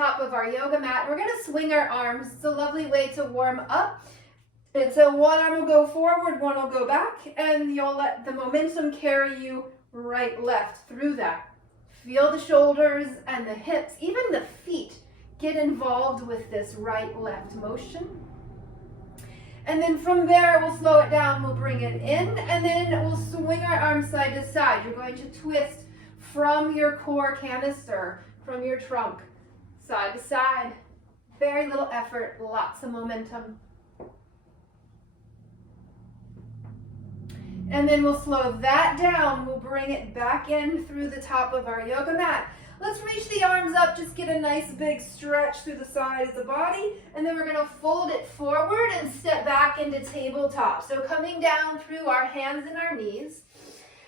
top of our yoga mat. We're going to swing our arms. It's a lovely way to warm up. And so one arm will go forward, one will go back, and you'll let the momentum carry you right, left through that. Feel the shoulders and the hips, even the feet, get involved with this right, left motion. And then from there, we'll slow it down, we'll bring it in, and then we'll swing our arms side to side. You're going to twist from your core canister, from your trunk, side to side. Very little effort, lots of momentum. And then we'll slow that down. We'll bring it back in through the top of our yoga mat. Let's reach the arms up, just get a nice big stretch through the side of the body, and then we're gonna fold it forward and step back into tabletop. So coming down through our hands and our knees,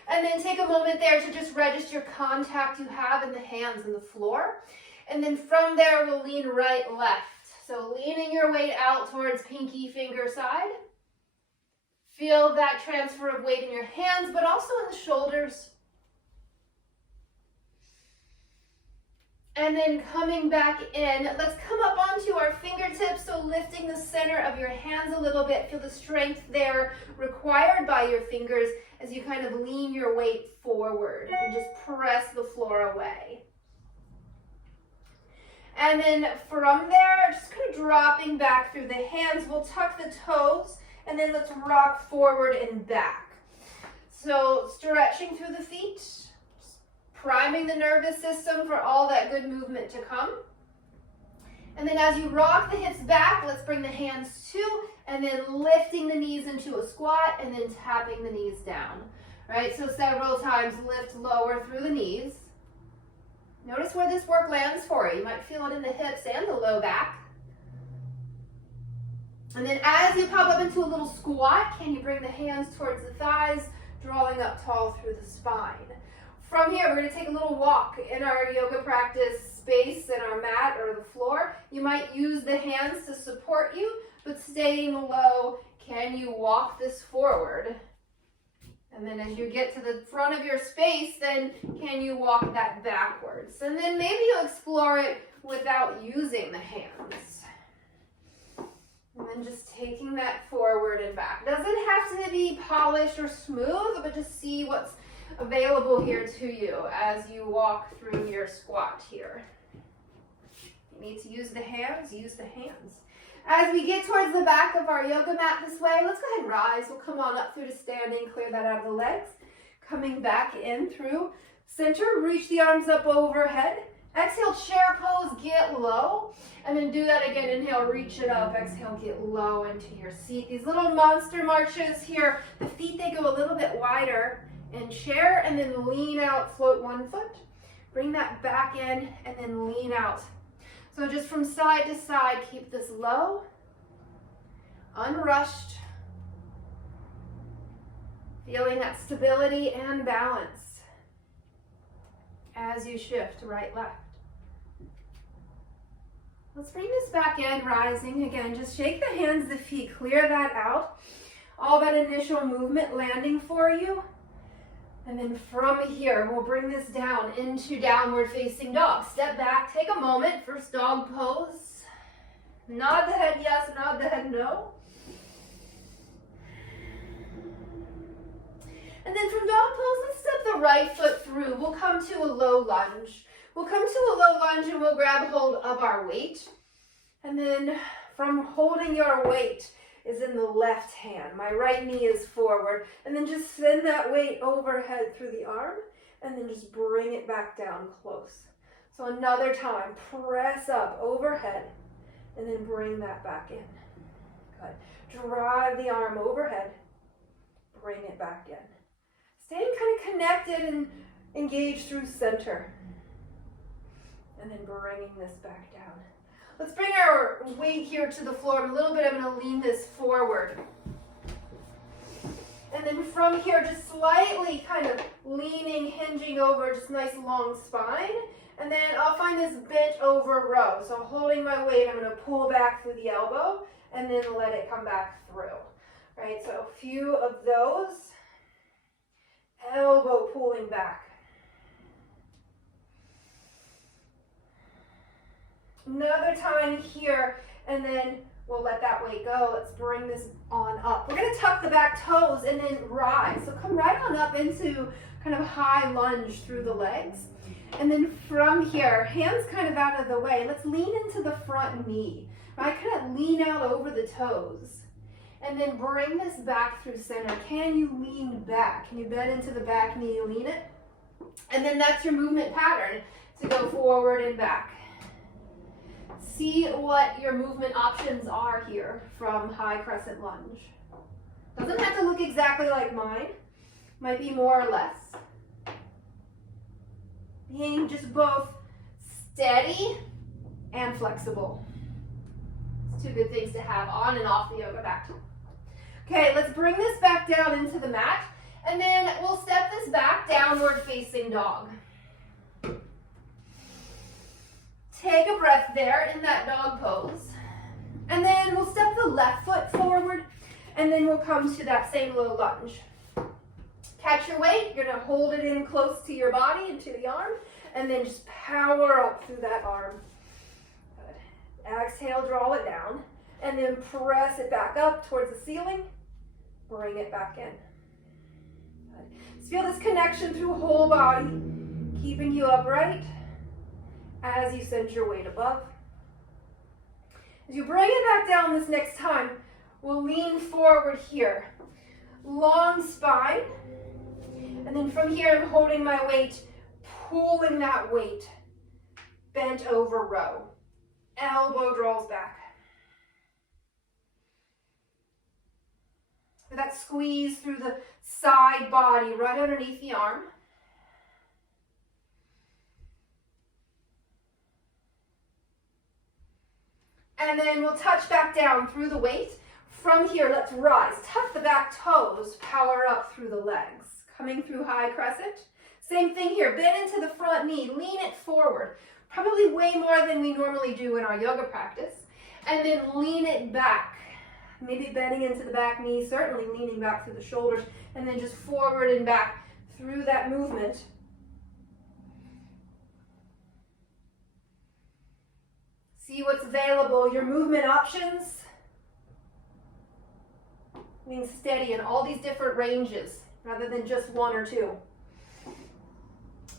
and then take a moment there to just register contact you have in the hands and the floor. And then from there, we'll lean right, left. So leaning your weight out towards pinky finger side. Feel that transfer of weight in your hands, but also in the shoulders. And then coming back in, let's come up onto our fingertips, so lifting the center of your hands a little bit. Feel the strength there required by your fingers as you kind of lean your weight forward and just press the floor away. And then from there, just kind of dropping back through the hands, we'll tuck the toes, and then let's rock forward and back. So stretching through the feet, priming the nervous system for all that good movement to come. And then as you rock the hips back, let's bring the hands to, and then lifting the knees into a squat, and then tapping the knees down. Right, so several times lift lower through the knees. Notice where this work lands for you. You might feel it in the hips and the low back. And then as you pop up into a little squat, can you bring the hands towards the thighs, drawing up tall through the spine. From here, we're going to take a little walk in our yoga practice space in our mat or the floor. You might use the hands to support you, but staying low, can you walk this forward? And then as you get to the front of your space, then can you walk that backwards? And then maybe you'll explore it without using the hands. And then just taking that forward and back. Doesn't have to be polished or smooth, but just see what's available here to you as you walk through your squat here. You need to use the hands, use the hands. As we get towards the back of our yoga mat this way, let's go ahead and rise. We'll come on up through to standing, clear that out of the legs. Coming back in through center, reach the arms up overhead. Exhale, chair pose, get low. And then do that again. Inhale, reach it up. Exhale, get low into your seat. These little monster marches here. The feet, they go a little bit wider in chair, and then lean out, float one foot. Bring that back in, and then lean out. So just from side to side, keep this low, unrushed. Feeling that stability and balance as you shift right, left. Let's bring this back in, rising again. Just shake the hands, the feet, clear that out. All that initial movement landing for you. And then from here, we'll bring this down into downward facing dog. Step back, take a moment, first dog pose. Nod the head yes, nod the head no. And then from dog pose, let's step the right foot through. We'll come to a low lunge. We'll come to a low lunge and we'll grab hold of our weight. And then from holding your weight is in the left hand. My right knee is forward. And then just send that weight overhead through the arm and then just bring it back down close. So another time, press up overhead and then bring that back in. Good. Drive the arm overhead, bring it back in. Staying kind of connected and engaged through center. And then bringing this back down. Let's bring our weight here to the floor. A little bit, I'm going to lean this forward. And then from here, just slightly kind of leaning, hinging over, just nice long spine. And then I'll find this bent over row. So holding my weight, I'm going to pull back through the elbow and then let it come back through. Right, so a few of those. Elbow pulling back. Another time here, and then we'll let that weight go. Let's bring this on up. We're gonna tuck the back toes and then rise. So come right on up into kind of high lunge through the legs. And then from here, hands kind of out of the way. Let's lean into the front knee, right? Kind of lean out over the toes. And then bring this back through center. Can you lean back? Can you bend into the back knee, lean it? And then that's your movement pattern to go forward and back. See what your movement options are here from high crescent lunge. Doesn't have to look exactly like mine. Might be more or less. Being just both steady and flexible. It's two good things to have on and off the yoga mat. Okay, let's bring this back down into the mat, and then we'll step this back, downward facing dog. Take a breath there in that dog pose. And then we'll step the left foot forward, and then we'll come to that same little lunge. Catch your weight, you're gonna hold it in close to your body and to the arm, and then just power up through that arm. Good. Exhale, draw it down, and then press it back up towards the ceiling. Bring it back in. Good. Just feel this connection through whole body, keeping you upright as you send your weight above. As you bring it back down this next time, we'll lean forward here. Long spine. And then from here, I'm holding my weight, pulling that weight. Bent over row. Elbow draws back. That squeeze through the side body, right underneath the arm. And then we'll touch back down through the weight. From here, let's rise. Tuck the back toes, power up through the legs. Coming through high crescent. Same thing here, bend into the front knee, lean it forward. Probably way more than we normally do in our yoga practice. And then lean it back. Maybe bending into the back knee, certainly leaning back through the shoulders, and then just forward and back through that movement. See what's available, your movement options. Being steady in all these different ranges, rather than just one or two.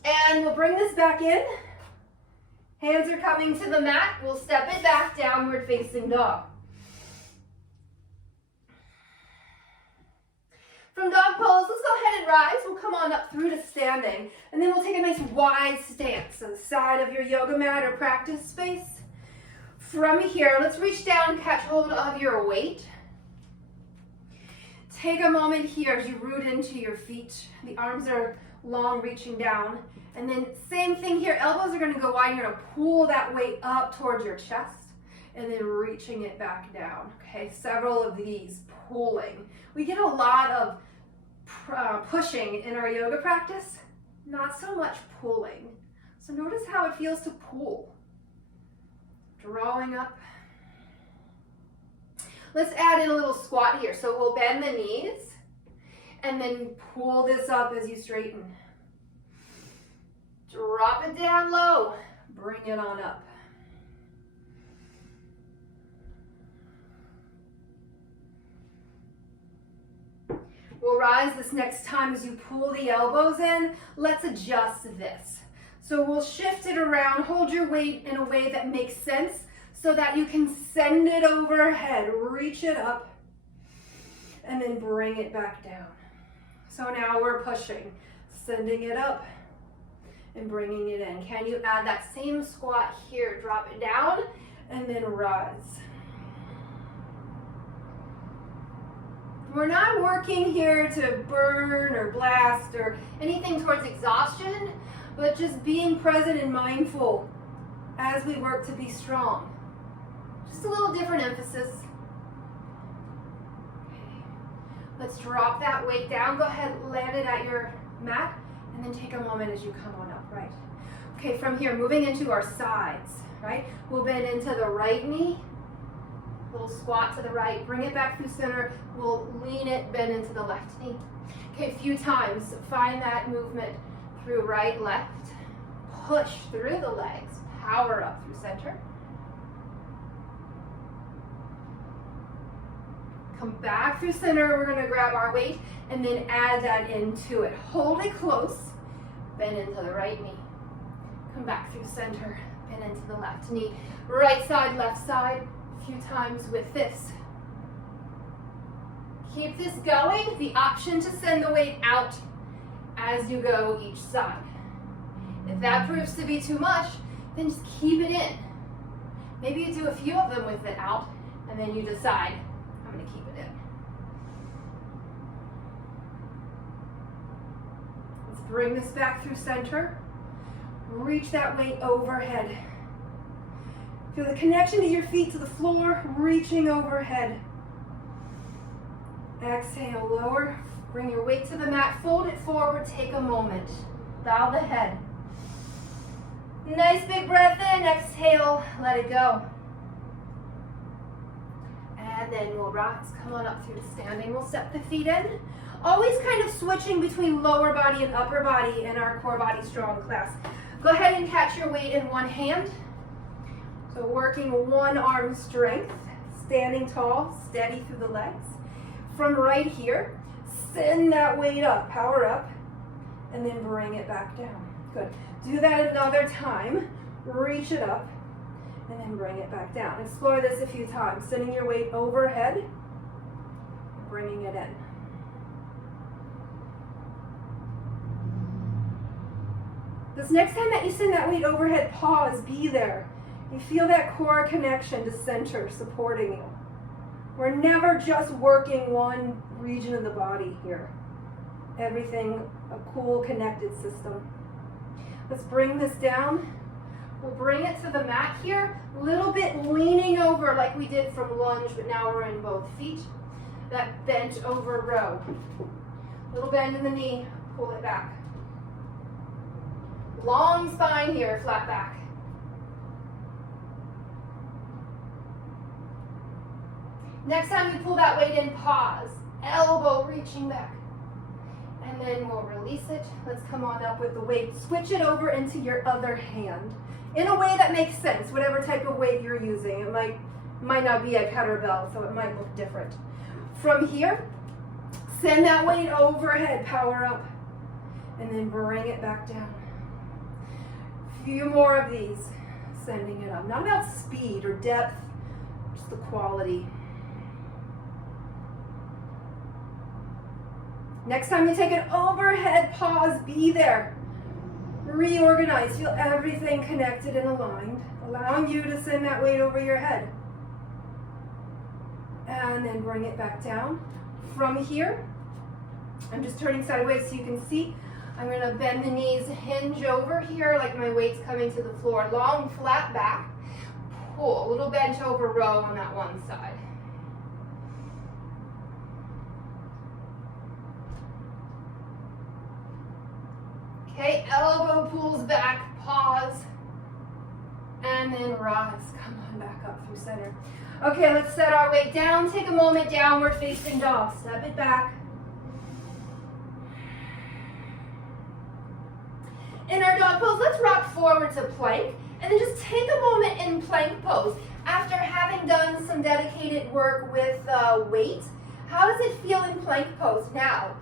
And we'll bring this back in. Hands are coming to the mat. We'll step it back, downward facing dog. From dog pose, let's go ahead and rise. We'll come on up through to standing. And then we'll take a nice wide stance on the side of your yoga mat or practice space. From here, let's reach down, catch hold of your weight. Take a moment here as you root into your feet. The arms are long, reaching down. And then same thing here, elbows are gonna go wide. You're gonna pull that weight up towards your chest and then reaching it back down. Okay, several of these, pulling. We get a lot of pushing in our yoga practice, not so much pulling. So notice how it feels to pull. Drawing up. Let's add in a little squat here. So we'll bend the knees and then pull this up as you straighten. Drop it down low, bring it on up. We'll rise this next time as you pull the elbows in. Let's adjust this. So we'll shift it around, hold your weight in a way that makes sense so that you can send it overhead, reach it up, and then bring it back down. So now we're pushing, sending it up and bringing it in. Can you add that same squat here? Drop it down and then rise. We're not working here to burn or blast or anything towards exhaustion, but just being present and mindful as we work to be strong. Just a little different emphasis. Okay. Let's drop that weight down. Go ahead, land it at your mat, and then take a moment as you come on up, right? Okay, from here, moving into our sides, right? We'll bend into the right knee. Little squat to the right, bring it back through center. We'll lean it, bend into the left knee. Okay, a few times, find that movement through right, left. Push through the legs, power up through center. Come back through center. We're going to grab our weight and then add that into it. Hold it close. Bend into the right knee. Come back through center. Bend into the left knee. Right side, left side. A few times with this. Keep this going. The option to send the weight out as you go each side. If that proves to be too much, then just keep it in. Maybe you do a few of them with it out, and then you decide, I'm going to keep it in. Let's bring this back through center. Reach that weight overhead. Feel the connection to your feet to the floor, reaching overhead. Exhale, lower. Bring your weight to the mat, fold it forward, take a moment. Bow the head. Nice big breath in, exhale, let it go. And then we'll rise, come on up through to standing. We'll step the feet in. Always kind of switching between lower body and upper body in our core body strong class. Go ahead and catch your weight in one hand. So working one arm strength, standing tall, steady through the legs. From right here, send that weight up, power up, and then bring it back down. Good. Do that another time. Reach it up, and then bring it back down. Explore this a few times. Sending your weight overhead, bringing it in. This next time that you send that weight overhead, pause, be there. You feel that core connection to center supporting you. We're never just working one region of the body here. Everything a cool connected system. Let's bring this down. We'll bring it to the mat here. A little bit leaning over like we did from lunge, but now we're in both feet. That bent over row. Little bend in the knee, pull it back. Long spine here, flat back. Next time you pull that weight in, pause. Elbow reaching back. And then we'll release it. Let's come on up with the weight. Switch it over into your other hand in a way that makes sense, whatever type of weight you're using. It might not be a kettlebell, so it might look different. From here, send that weight overhead, power up, and then bring it back down. A few more of these, sending it up. Not about speed or depth, just the quality. Next time you take an overhead, pause, be there. Reorganize, feel everything connected and aligned, allowing you to send that weight over your head. And then bring it back down. From here, I'm just turning sideways so you can see. I'm gonna bend the knees, hinge over here like my weight's coming to the floor. Long, flat back. Pull, a little bent over row on that one side. Okay, elbow pulls back, pause, and then rise. Come on back up through center. Okay, let's set our weight down. Take a moment, downward facing dog. Step it back. In our dog pose, let's rock forward to plank, and then just take a moment in plank pose. After having done some dedicated work with weight, how does it feel in plank pose now?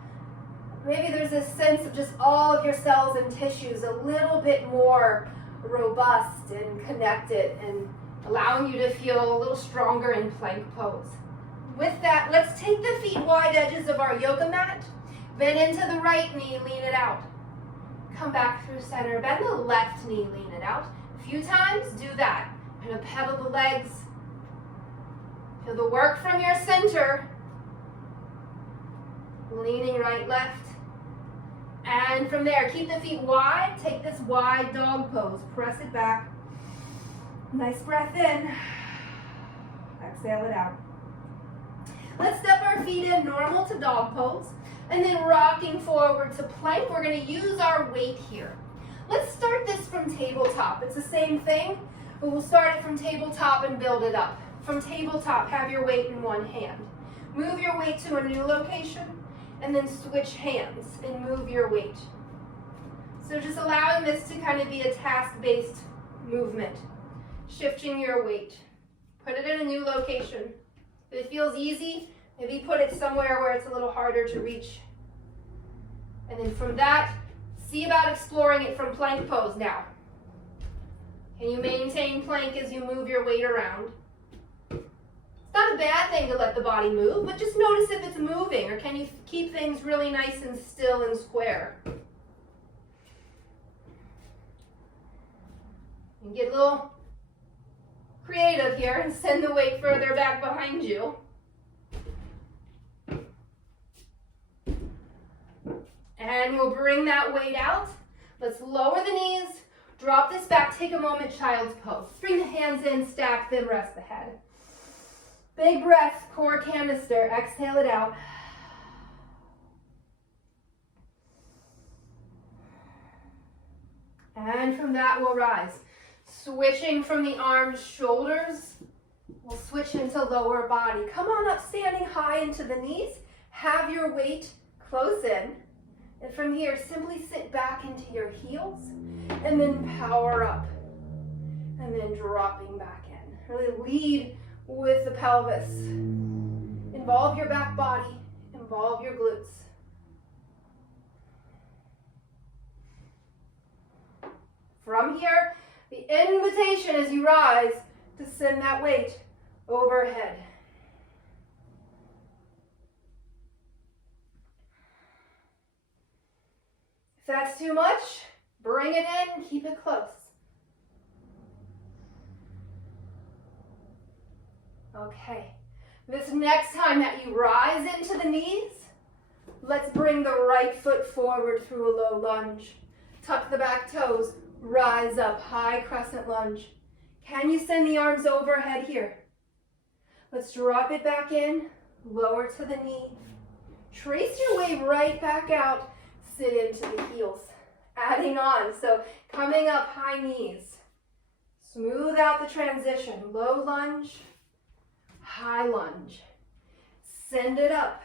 Maybe there's this sense of just all of your cells and tissues a little bit more robust and connected and allowing you to feel a little stronger in plank pose. With that, let's take the feet wide edges of our yoga mat, bend into the right knee, lean it out. Come back through center, bend the left knee, lean it out. A few times, do that. Kind of pedal the legs. Feel the work from your center. Leaning right, left. And from there, keep the feet wide. Take this wide dog pose. Press it back. Nice breath in. Exhale it out. Let's step our feet in, normal to dog pose. And then rocking forward to plank. We're going to use our weight here. Let's start this from tabletop. It's the same thing, but we'll start it from tabletop and build it up. From tabletop, have your weight in one hand. Move your weight to a new location. And then switch hands and move your weight. So just allowing this to kind of be a task-based movement. Shifting your weight. Put it in a new location. If it feels easy, Maybe put it somewhere where it's a little harder to reach. And then from that, see about exploring it from plank pose now. Can you maintain plank as you move your weight around? It's not a bad thing to let the body move, but just notice if it's moving, or can you keep things really nice and still and square? And get a little creative here and send the weight further back behind you. And we'll bring that weight out. Let's lower the knees, drop this back, take a moment, child's pose. Bring the hands in, stack them, rest the head. Big breath, core canister, exhale it out. And from that, we'll rise. Switching from the arms, shoulders, we'll switch into lower body. Come on up, standing high into the knees. Have your weight close in. And from here, simply sit back into your heels and then power up. And then dropping back in. Really lead with the pelvis. Involve your back body, involve your glutes. From here, the invitation as you rise to send that weight overhead. If that's too much, bring it in, keep it close. Okay, this next time that you rise into the knees, let's bring the right foot forward through a low lunge. Tuck the back toes, rise up, high crescent lunge. Can you send the arms overhead here? Let's drop it back in, lower to the knee. Trace your way right back out, sit into the heels. Adding on, so coming up, high knees. Smooth out the transition, low lunge, high lunge. Send it up.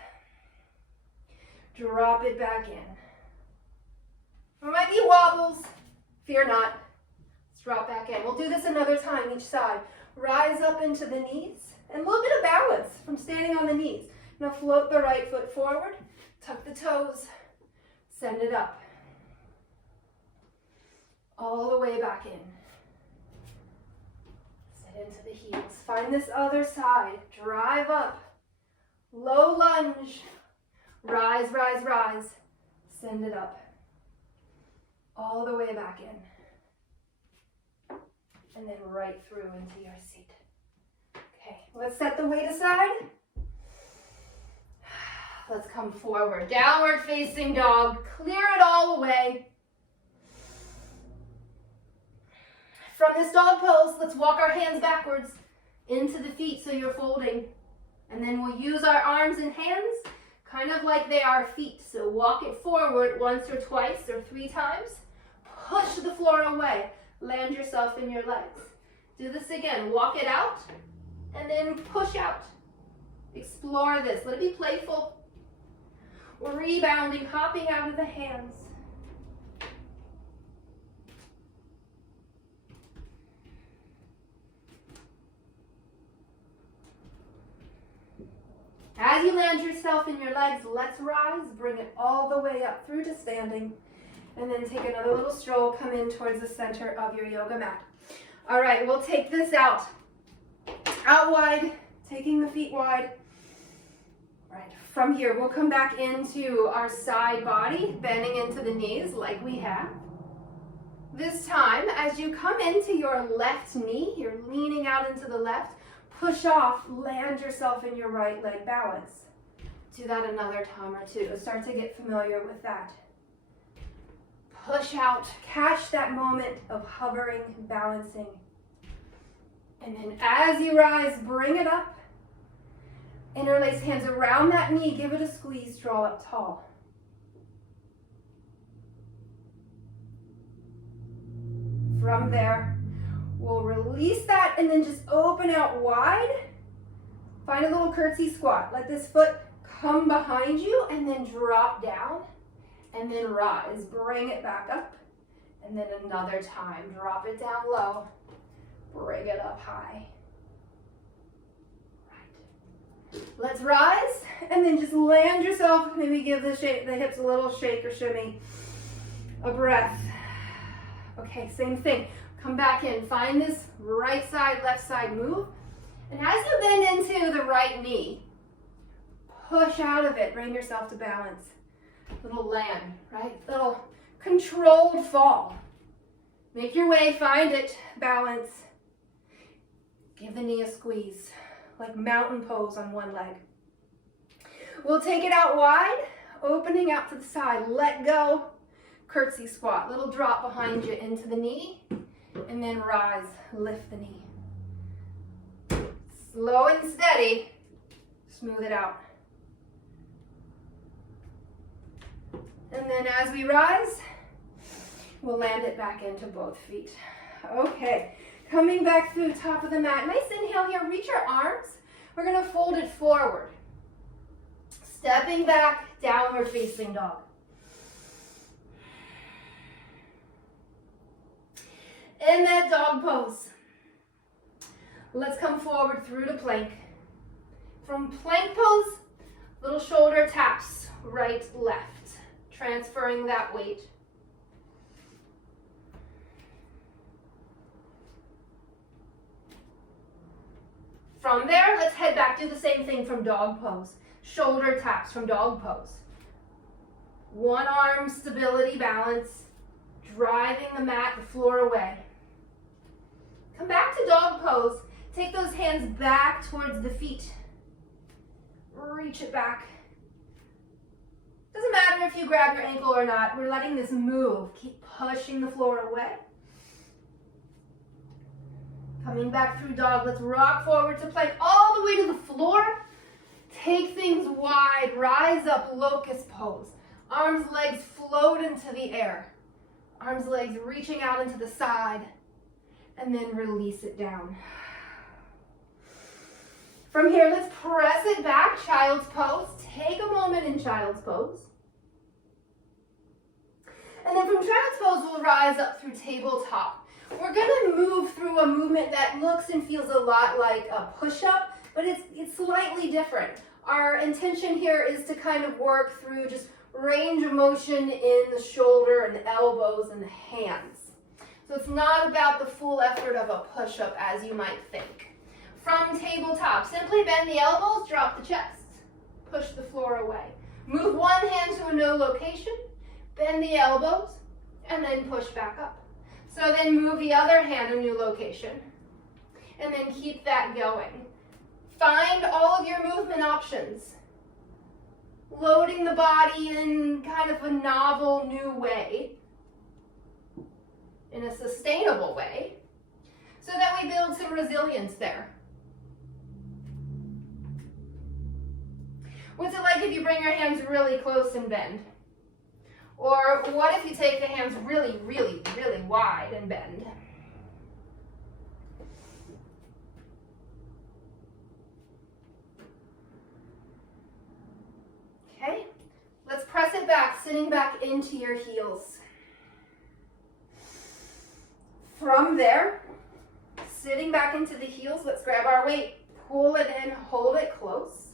Drop it back in. There might be wobbles. Fear not. Let's drop back in. We'll do this another time each side. Rise up into the knees. And a little bit of balance from standing on the knees. Now float the right foot forward. Tuck the toes. Send it up. All the way back in. Sit into the heels. Find this other side. Drive up. Low lunge. Rise, rise, rise. Send it up. All the way back in. And then right through into your seat. Okay, let's set the weight aside. Let's come forward. Downward facing dog. Clear it all away. From this dog pose, let's walk our hands backwards into the feet so you're folding. And then we'll use our arms and hands kind of like they are feet. So walk it forward once or twice or 3 times. Push the floor away. Land yourself in your legs. Do this again. Walk it out and then push out. Explore this. Let it be playful. Rebounding, hopping out of the hands. As you land yourself in your legs, let's rise. Bring it all the way up through to standing. And then take another little stroll. Come in towards the center of your yoga mat. All right, we'll take this out. Out wide, taking the feet wide. All right, from here, we'll come back into our side body, bending into the knees like we have. This time, as you come into your left knee, you're leaning out into the left, push off, land yourself in your right leg balance. Do that another time or two. Start to get familiar with that. Push out, catch that moment of hovering, balancing. And then as you rise, bring it up. Interlace hands around that knee, give it a squeeze, draw up tall. From there, we'll release that and then just open out wide. Find a little curtsy squat. Let this foot come behind you and then drop down. And then rise, bring it back up. And then another time, drop it down low, bring it up high. Right. Let's rise, and then just land yourself. Maybe give the hips a little shake or shimmy. A breath. Okay, same thing. Come back in. Find this right side, left side move. And as you bend into the right knee, push out of it. Bring yourself to balance. Little land, right? Little controlled fall. Make your way, find it, balance. Give the knee a squeeze, like mountain pose on one leg. We'll take it out wide, opening out to the side. Let go, curtsy squat. Little drop behind you into the knee, and then rise, lift the knee. Slow and steady, smooth it out. And then as we rise, we'll land it back into both feet. Okay, coming back through the top of the mat. Nice inhale here, reach your arms. We're gonna fold it forward. Stepping back, downward facing dog. In that dog pose, let's come forward through to plank. From plank pose, little shoulder taps, right, left, transferring that weight. From there, let's head back, do the same thing from dog pose. Shoulder taps from dog pose. One arm stability, balance, driving the mat, the floor away. Come back to dog pose. Take those hands back towards the feet. Reach it back. Doesn't matter if you grab your ankle or not. We're letting this move. Keep pushing the floor away. Coming back through dog. Let's rock forward to plank all the way to the floor. Take things wide. Rise up, locust pose. Arms, legs float into the air. Arms, legs reaching out into the side. And then release it down. From here, let's press it back, child's pose. Take a moment in child's pose. And then from child's pose, we'll rise up through tabletop. We're gonna move through a movement that looks and feels a lot like a push-up, but it's slightly different. Our intention here is to kind of work through just range of motion in the shoulder and the elbows and the hands. So it's not about the full effort of a push-up as you might think. From tabletop, simply bend the elbows, drop the chest. Push the floor away. Move one hand to a no location, bend the elbows, and then push back up. So then move the other hand a new location, and then keep that going. Find all of your movement options. Loading the body in kind of a novel new way, in a sustainable way, so that we build some resilience there. What's it like if you bring your hands really close and bend? Or what if you take the hands really, really, really wide and bend? Okay, let's press it back, sitting back into your heels. From there, sitting back into the heels, let's grab our weight, pull it in, hold it close.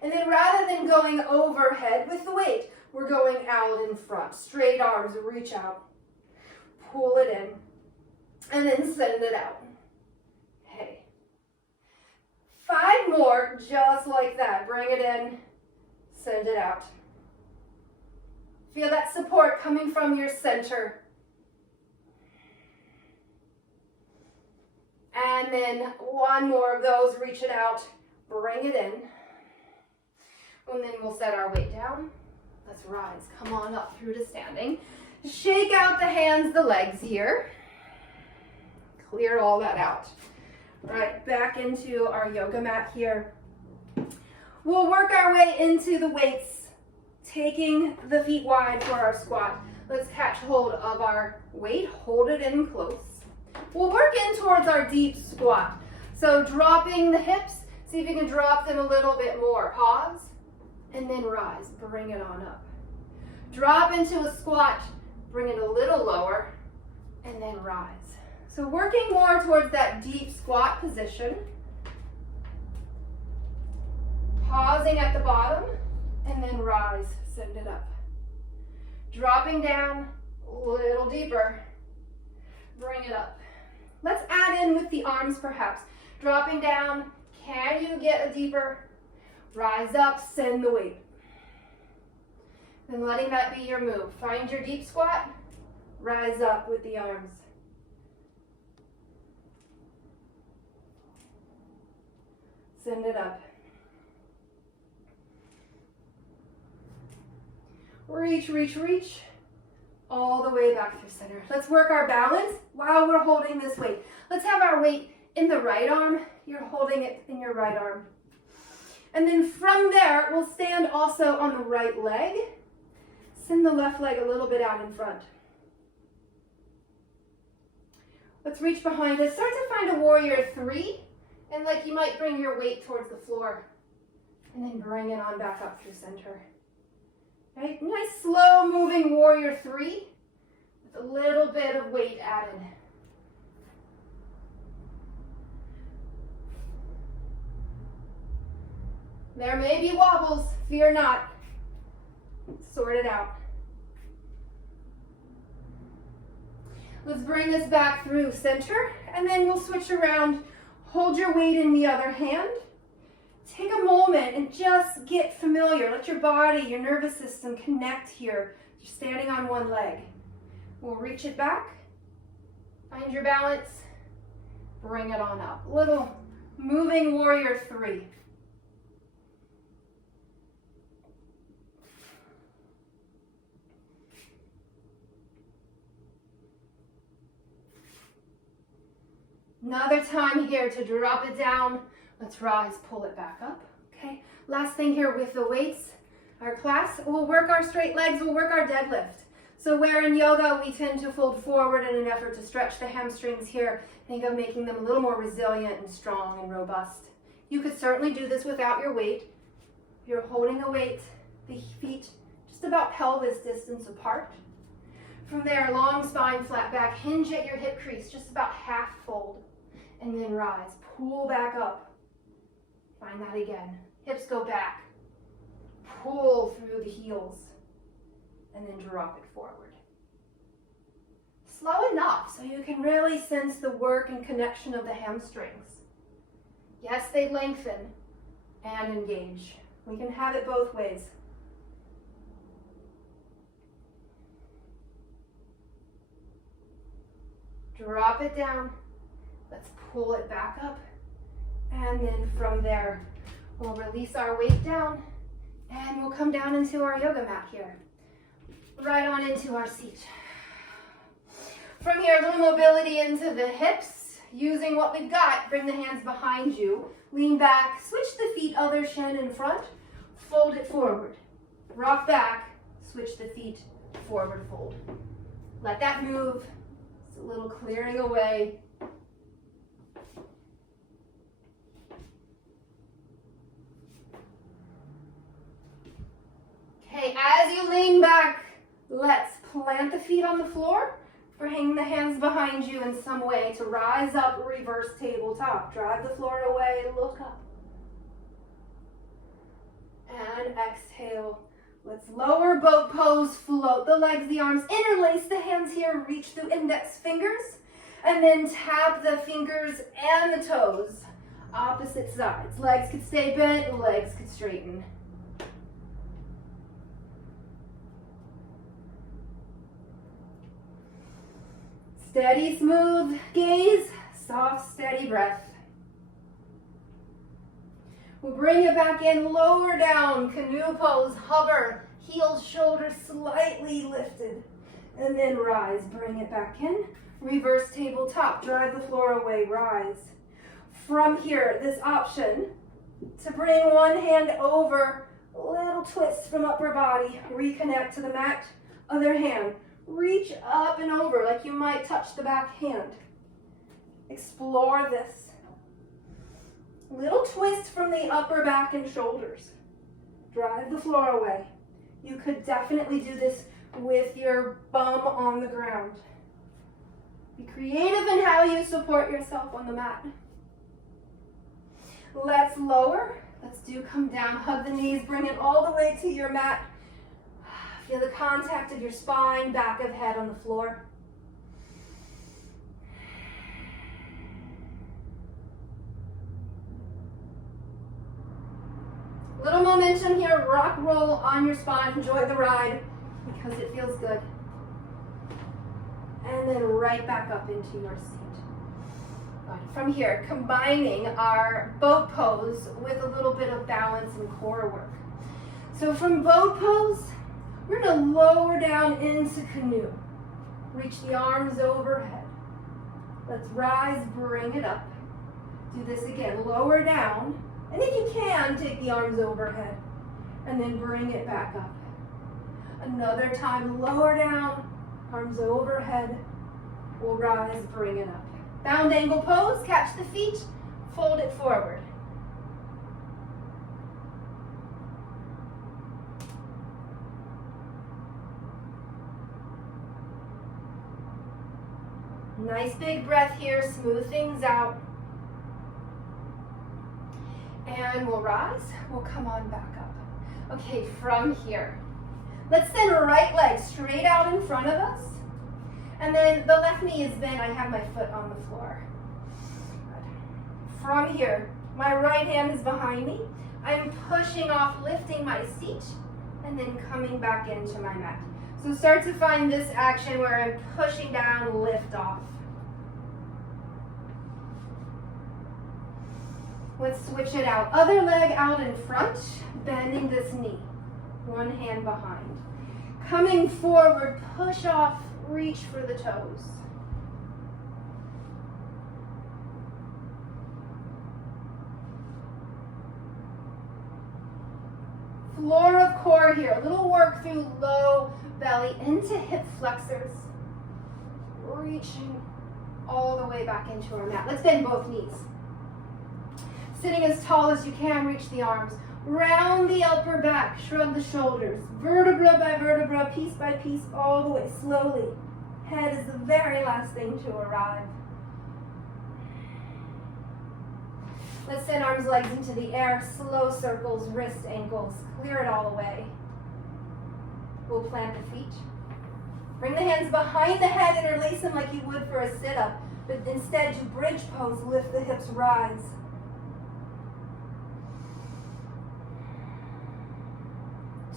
And then rather than going overhead with the weight, we're going out in front. Straight arms, reach out, pull it in, and then send it out. Okay. 5 more, just like that. Bring it in, send it out. Feel that support coming from your center. And then 1 more of those, reach it out, bring it in. And then we'll set our weight down. Let's rise, come on up through to standing. Shake out the hands, the legs here. Clear all that out. All right, back into our yoga mat here. We'll work our way into the weights, taking the feet wide for our squat. Let's catch hold of our weight, hold it in close. We'll work in towards our deep squat. So dropping the hips, see if you can drop them a little bit more. Pause, and then rise, bring it on up. Drop into a squat, bring it a little lower, and then rise. So working more towards that deep squat position. Pausing at the bottom, and then rise, send it up. Dropping down, a little deeper. Bring it up. Let's add in with the arms perhaps. Dropping down, can you get a deeper? Rise up, send the weight. Then letting that be your move. Find your deep squat, rise up with the arms. Send it up. Reach, reach, reach, all the way back through center. Let's work our balance while we're holding this weight. Let's have our weight in the right arm. You're holding it in your right arm. And then from there, we'll stand also on the right leg. Send the left leg a little bit out in front. Let's reach behind us. Start to find a warrior 3. And like you might bring your weight towards the floor. And then bring it on back up through center. Right? Nice slow moving warrior 3 with a little bit of weight added. There may be wobbles, fear not. Sort it out. Let's bring this back through center, and then we'll switch around. Hold your weight in the other hand. Take a moment and just get familiar. Let your body, your nervous system connect here. You're standing on one leg. We'll reach it back. Find your balance. Bring it on up. Little moving warrior 3. Another time here to drop it down. Let's rise, pull it back up. Okay, last thing here with the weights, our class, we'll work our straight legs, we'll work our deadlift. So where in yoga we tend to fold forward in an effort to stretch the hamstrings here, think of making them a little more resilient and strong and robust. You could certainly do this without your weight. You're holding the weight, the feet just about pelvis distance apart. From there, long spine, flat back, hinge at your hip crease, just about half fold. And then rise, pull back up. Find that again. Hips go back. Pull through the heels. And then drop it forward. Slow enough so you can really sense the work and connection of the hamstrings. Yes, they lengthen and engage. We can have it both ways. Drop it down. Let's pull it back up. And then from there, we'll release our weight down and we'll come down into our yoga mat here. Right on into our seat. From here, a little mobility into the hips. Using what we've got, bring the hands behind you. Lean back, switch the feet, other shin in front. Fold it forward. Rock back, switch the feet, forward fold. Let that move. It's a little clearing away. Okay, as you lean back, let's plant the feet on the floor. Bring the hands behind you in some way to rise up, reverse tabletop. Drive the floor away, look up. And exhale. Let's lower boat pose, float the legs, the arms, interlace the hands here, reach the index fingers, and then tap the fingers and the toes, opposite sides. Legs could stay bent, legs could straighten. Steady, smooth gaze, soft, steady breath. We'll bring it back in, lower down, canoe pose, hover, heels, shoulders slightly lifted. And then rise, bring it back in. Reverse tabletop, drive the floor away, rise. From here, this option to bring one hand over, a little twist from upper body, reconnect to the mat, other hand. Reach up and over like you might touch the back hand. Explore this. Little twist from the upper back and shoulders. Drive the floor away. You could definitely do this with your bum on the ground. Be creative in how you support yourself on the mat. Let's lower, Let's do come down, hug the knees, bring it all the way to your mat. Feel the contact of your spine, back of head on the floor. Little momentum here, rock roll on your spine, enjoy the ride because it feels good. And then right back up into your seat. From here, combining our boat pose with a little bit of balance and core work. So from boat pose, we're gonna lower down into canoe. Reach the arms overhead. Let's rise, bring it up. Do this again, lower down. And if you can, take the arms overhead and then bring it back up. Another time, lower down, arms overhead. We'll rise, bring it up. Bound angle pose, catch the feet, fold it forward. Nice big breath here, smooth things out. And we'll rise, we'll come on back up. Okay, from here, let's send right leg straight out in front of us. And then the left knee is bent, I have my foot on the floor. Good. From here, my right hand is behind me. I'm pushing off, lifting my seat, and then coming back into my mat. So start to find this action where I'm pushing down, lift off. Let's switch it out. Other leg out in front, bending this knee. One hand behind. Coming forward, push off, reach for the toes. Floor of core here. A little work through low belly into hip flexors. Reaching all the way back into our mat. Let's bend both knees. Sitting as tall as you can, reach the arms. Round the upper back, shrug the shoulders. Vertebra by vertebra, piece by piece, all the way, slowly. Head is the very last thing to arrive. Let's send arms, legs into the air, slow circles, wrist, ankles. Clear it all away. We'll plant the feet. Bring the hands behind the head, interlace them like you would for a sit-up. But instead, you bridge pose, lift the hips, rise.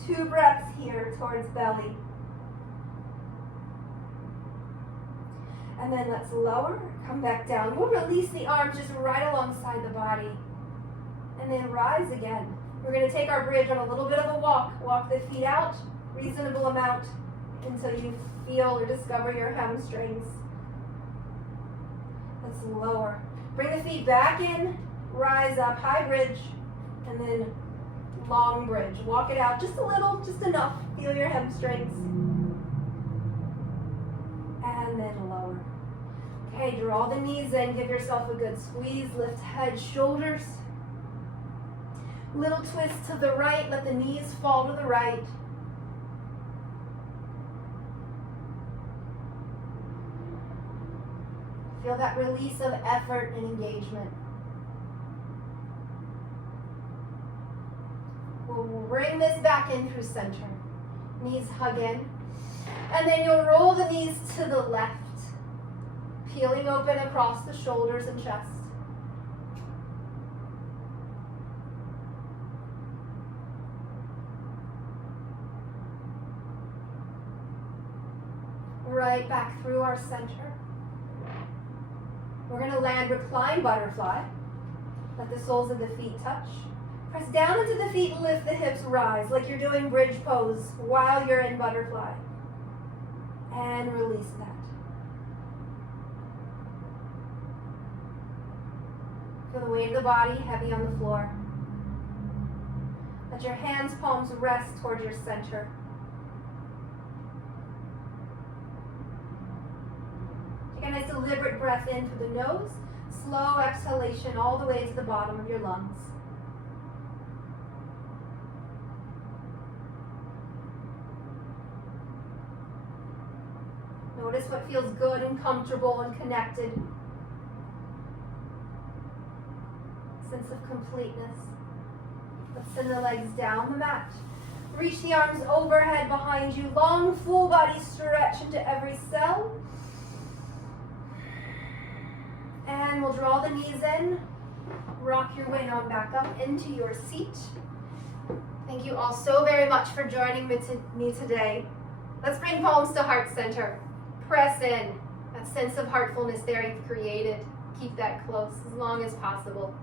Two breaths here towards belly. And then let's lower, come back down. We'll release the arms just right alongside the body. And then rise again. We're going to take our bridge on a little bit of a walk. Walk the feet out, reasonable amount, until you feel or discover your hamstrings. Let's lower. Bring the feet back in, rise up, high bridge, and then long bridge. Walk it out just a little, just enough. Feel your hamstrings. And then lower. Okay, draw the knees in. Give yourself a good squeeze. Lift head, shoulders. Little twist to the right. Let the knees fall to the right. Feel that release of effort and engagement. We'll bring this back in through center. Knees hug in. And then you'll roll the knees to the left, peeling open across the shoulders and chest. Right back through our center. We're going to land recline butterfly. Let the soles of the feet touch. Press down into the feet, lift the hips, rise like you're doing bridge pose while you're in butterfly. And release that. Feel the weight of the body heavy on the floor. Let your hands, palms rest towards your center. Take a nice deliberate breath in through the nose. Slow exhalation all the way to the bottom of your lungs. Notice what feels good and comfortable and connected. Sense of completeness. Let's send the legs down the mat. Reach the arms overhead behind you. Long full body stretch into every cell. And we'll draw the knees in. Rock your way on back up into your seat. Thank you all so very much for joining me today. Let's bring palms to heart center. Press in. That sense of heartfulness there you've created. Keep that close as long as possible.